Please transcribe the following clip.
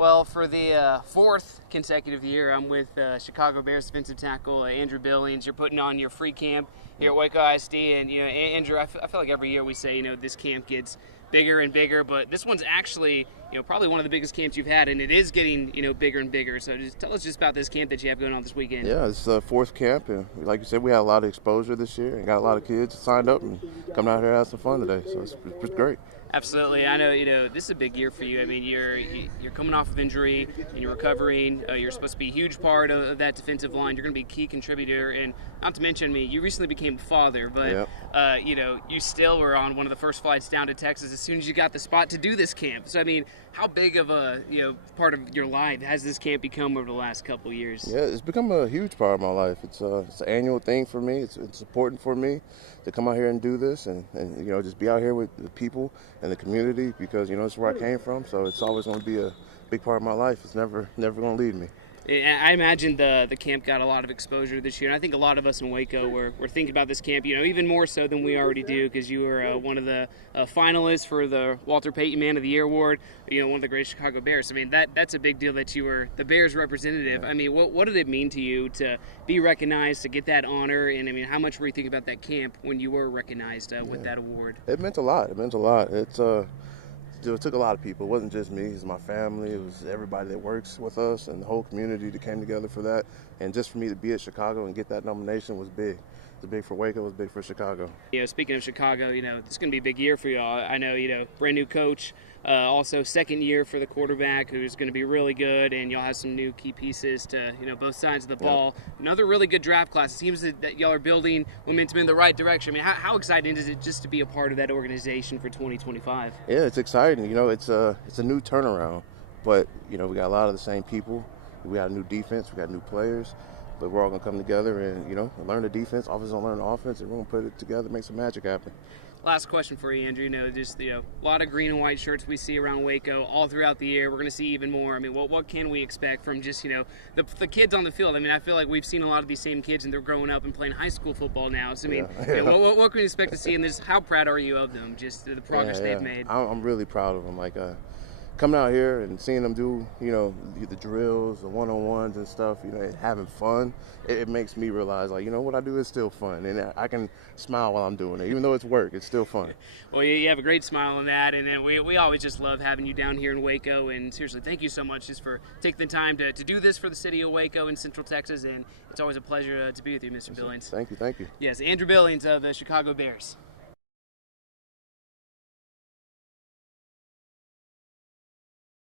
Well, for the fourth consecutive year, I'm with Chicago Bears defensive tackle Andrew Billings. You're putting on your free camp here at Waco ISD, and Andrew, I feel like every year we say this camp gets bigger and bigger, but this one's actually probably one of the biggest camps you've had, and it is getting bigger and bigger. So just tell us just about this camp that you have going on this weekend. Yeah, it's the fourth camp, and like you said, we had a lot of exposure this year, and got a lot of kids signed up and coming out here to have some fun today. So it's great. Absolutely. I know, this is a big year for you. I mean, you're coming off of injury and you're recovering. You're supposed to be a huge part of that defensive line. You're going to be a key contributor. And not to mention, you recently became a father, but, yep. You still were on one of the first flights down to Texas as soon as you got the spot to do this camp. So, how big of a, part of your life has this camp become over the last couple of years? Yeah, it's become a huge part of my life. It's an annual thing for me. It's important for me to come out here and do this and just be out here with the people and the community because, it's where I came from. So it's always going to be a big part of my life. It's never going to leave me. I imagine the camp got a lot of exposure this year, and I think a lot of us in Waco were thinking about this camp, even more so than we already do, because you were one of the finalists for the Walter Payton Man of the Year award, one of the great Chicago Bears. That's a big deal that you were the Bears representative. Yeah. What did it mean to you to be recognized, to get that honor, and how much were you thinking about that camp when you were recognized with that award? It meant a lot. It took a lot of people. It wasn't just me. It was my family. It was everybody that works with us and the whole community that came together for that. And just for me to be at Chicago and get that nomination was big. It was big for Waco. It was big for Chicago. Speaking of Chicago, it's going to be a big year for y'all. I know, brand new coach, also second year for the quarterback who's going to be really good, and y'all have some new key pieces to, both sides of the ball. Yep. Another really good draft class. It seems that y'all are building momentum in the right direction. How exciting is it just to be a part of that organization for 2025? Yeah, it's exciting. It's a new turnaround, but, we got a lot of the same people. We got a new defense. We got new players. But we're all going to come together and, learn the defense. Offense going to learn the offense, and we're going to put it together, make some magic happen. Last question for you, Andrew. A lot of green and white shirts we see around Waco all throughout the year. We're going to see even more. What can we expect from just, the kids on the field? I feel like we've seen a lot of these same kids, and they're growing up and playing high school football now. So, what can we expect to see in this? How proud are you of them, just the progress they've made? I'm really proud of them. Coming out here and seeing them do, the drills, the one-on-ones and stuff, and having fun, it makes me realize, what I do is still fun. And I can smile while I'm doing it. Even though it's work, it's still fun. Well, you have a great smile on that, and we always just love having you down here in Waco. And seriously, thank you so much just for taking the time to do this for the city of Waco in Central Texas. And it's always a pleasure to be with you, Mr. Billings. Thank you. Yes, Andrew Billings of the Chicago Bears.